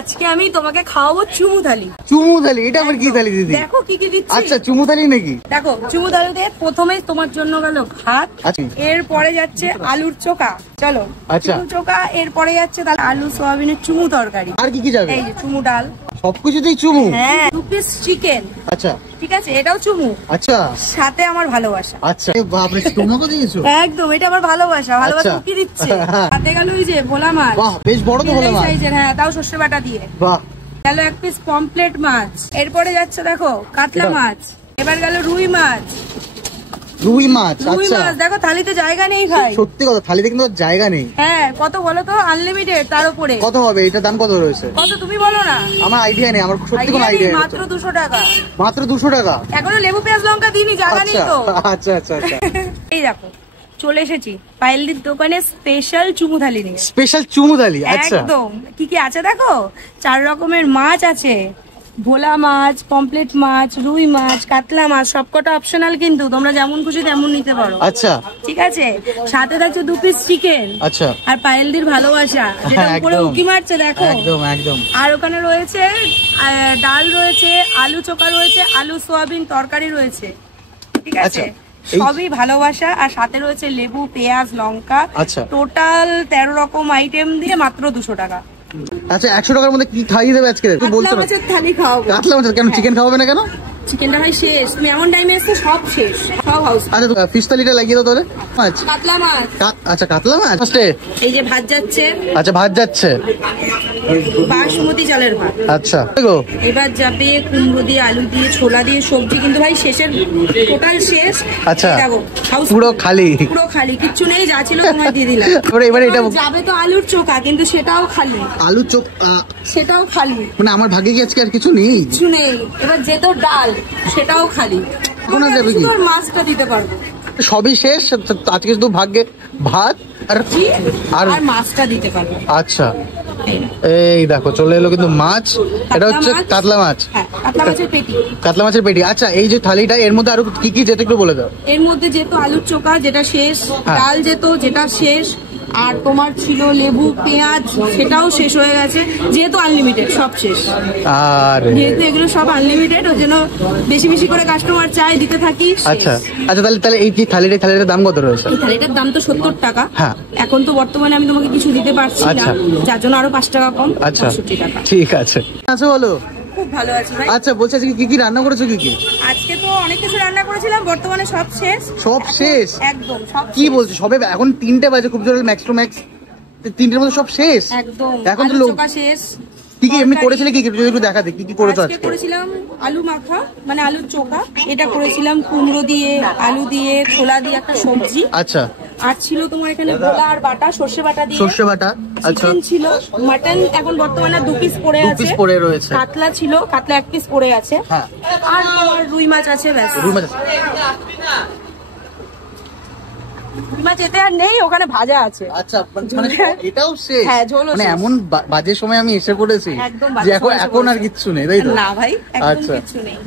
আজকে আমি তোমাকে খাওয়াবো চুমু থালি। চুমু থালি? এটা আবার কি থালি দিদি? দেখো কি কি দিচ্ছি। আচ্ছা চুমু থালি নাকি? দেখো চুমু থালিতে প্রথমে তোমার জন্য গেল ভাত, এরপরে যাচ্ছে আলুর চোখা, চলো চুমু চোখা, এরপরে যাচ্ছে তাহলে আলু সোয়াবিনের চুমু তরকারি। আর কি কি যাবে? এই যে চুমু ডাল, সবকিছুতেই চুমু? হ্যাঁ, 2 পিস চিকেন। আচ্ছা ঠিক আছে, এটাও চুমু। আচ্ছা, সাথে আমার ভালোবাসা। আচ্ছা বাপরে, চুমুও দিয়েছো? একদম, এটা আমার ভালোবাসা। ভালোবাসা কি দিচ্ছে? হাতে গেল ওই যে ভোলা মাছ। বাহ, বেশ বড় তো ভোলা মাছ। হ্যাঁ, তাও সর্ষে বাটা দিয়ে। বাহ। গেল 1 পিস পমফ্লেট মাছ। এরপরে যাচ্ছে দেখো কাতলা মাছ। এবার গেল রুই মাছ। রুই মাছ? আচ্ছা, দেখো থালিতে জায়গা নেই ভাই। সত্যি কথা, থালিতে কিন্তু জায়গা নেই। হ্যাঁ, কত বলো তো? আনলিমিটেড। তার উপরে কত হবে এটা? দাম কত রয়েছে? কত তুমি বলো না? আমার আইডিয়া নেই, আমার সত্যি কোনো আইডিয়া নেই। মাত্র 200 টাকা। মাত্র 200 টাকা? এখনো লেবু পেঁয়াজ লঙ্কা দিইনি, জায়গা নেই তো। আচ্ছা আচ্ছা আচ্ছা। এই দেখো চলে এসেছি পায়েলদির দোকানে স্পেশাল চুমু থালি নিয়ে। স্পেশাল চুমু থালি? আচ্ছা, একদম। কি কি আছে দেখো, 4 রকমের মাছ আছে। ভোলা মাছ, পমফ্লেট মাছ, রুই মাছ, কাতলা মাছ, সবকটা অপশনাল, কিন্তু তোমরা যেমন খুশি তেমন নিতে পারো। আচ্ছা ঠিক আছে, সাথে থাকছে 2 পিস চিকেন। আচ্ছা, আর পায়েলদির ভালোবাসা যেটা উপরে উকি মারছে দেখো। একদম একদম। আর ওখানে রয়েছে ডাল রয়েছে, আলু চোখা রয়েছে, আলু সোয়াবিন তরকারি রয়েছে। ঠিক আছে, সবই ভালোবাসা। আর সাথে রয়েছে লেবু পেঁয়াজ লঙ্কা। আচ্ছা, টোটাল 13 রকম আইটেম দিয়ে মাত্র 200 টাকা। আচ্ছা, 100 টাকার মধ্যে কি খাইয়ে দেবে আজকে? কাতলা মাছের থালি খাওয়াবো। কাতলা মাছ? কেন, চিকেন খাওয়াবে না কেন? চিকেনটা ভাই শেষ, তুমি এমন টাইমে এসছো সব শেষ, সব হাউস। আচ্ছা, ফিশ থালিটা লাগিয়ে দাও তাহলে। মাছ, কাতলা মাছ। আচ্ছা, কাতলা মাছ ফার্স্টে। এই যে ভাত যাচ্ছে। আচ্ছা, ভাত যাচ্ছে বাসমতি চালের ভাত। আচ্ছা, এবার যাবে কুমড়ো দিয়ে, আলু দিয়ে, ছোলা দিয়ে সবজি, কিন্তু ভাই শেষের টোটাল শেষ। আচ্ছা, দেখো পুরো খালি, পুরো খালি, কিচ্ছু নেই, যা ছিল তোমায় দিয়ে দিলাম। এবারে এটা যাবে তো আলুর চোখা, কিন্তু সেটাও খালি। আলু চোখ? সেটাও খালি, মানে আমার ভাগ্যে কি আজকে আর কিছু নেই? কিছু নেই। এবার যেত ডাল, সেটাও খালি। কোন যাবে কি? মাছটা দিতে পারবো। সবই শেষ আজকে, শুধু ভাগ্যে ভাত আর মাছটা দিতে পারবো। আচ্ছা, এই দেখো চলে এলো কিন্তু মাছ। এটা হচ্ছে কাতলা মাছ। কাতলা মাছের পেটি। কাতলা মাছের পেটি। আচ্ছা, এই যে থালিটা, এর মধ্যে আরো কি কি যেত একটু বলে দাও। এর মধ্যে যেত আলুর চোখা, যেটা শেষ। ডাল যেত, যেটা শেষ। আর তোমার ছিল লেবু পেঁয়াজ, সেটাও শেষ হয়ে গেছে। যেহেতু আনলিমিটেড, সব শেষ। আর যেহেতু এগুলো সব আনলিমিটেড, ওর জন্য বেশি বেশি করে কাস্টমার চাই, দিতে থাকি। আচ্ছা আচ্ছা, তাহলে এই যে থালিটার দাম কত রয়েছে? এই থালিটার দাম তো 70 টাকা। হ্যাঁ, এখন তো বর্তমানে আমি তোমাকে কিছু দিতে পারছি না, যার জন্য আরো 5 টাকা কম। আচ্ছা, 65 টাকা। ঠিক আছে। আচ্ছা বলো। খুব ভালো আছি ভাই। আচ্ছা, বলছি আজকে কি কি রান্না করেছো? কি কি? আজকে তো অনেক কিছু রান্না করেছিলাম, বর্তমানে সব শেষ। সব শেষ? একদম সব। কি বলছো? সবে এখন 3টে বাজে, খুব জোরে ম্যাক্স টু ম্যাক্স 3টের মধ্যে সব শেষ? একদম। এখন তো চোখা শেষ। কি কি এমনি করেছিলে? কি কি একটু দেখা দে, কি কি করেছো আজকে? করেছিলাম আলু মাখা, মানে আলুর চোখা। এটা করেছিলাম কুমড়ো দিয়ে, আলু দিয়ে, ছোলা দিয়ে একটা সবজি। আচ্ছা। আর ছিল তোমার এখানে ভোলা আর বাটা, সর্ষে বাটা দিয়ে। সর্ষে বাটা। আচ্ছা। চিকেন ছিল, মাটন এখন বর্তমানে 2 পিস পড়ে আছে। 2 পিস পড়ে রয়েছে। কাতলা ছিল, কাতলা 1 পিস পড়ে আছে। হ্যাঁ। আর তোমার রুই মাছ আছে, ব্যাস। রুই মাছ যেতে আর নেই, ওখানে ভাজা আছে। আচ্ছা, মানে এটাও শেষ? হ্যাঁ, ঝোল। মানে এমন বাজে সময় আমি এসে পড়েছি যে এখন আর কিচ্ছু নেই, তাই তো? না ভাই, একদম কিচ্ছু নেই।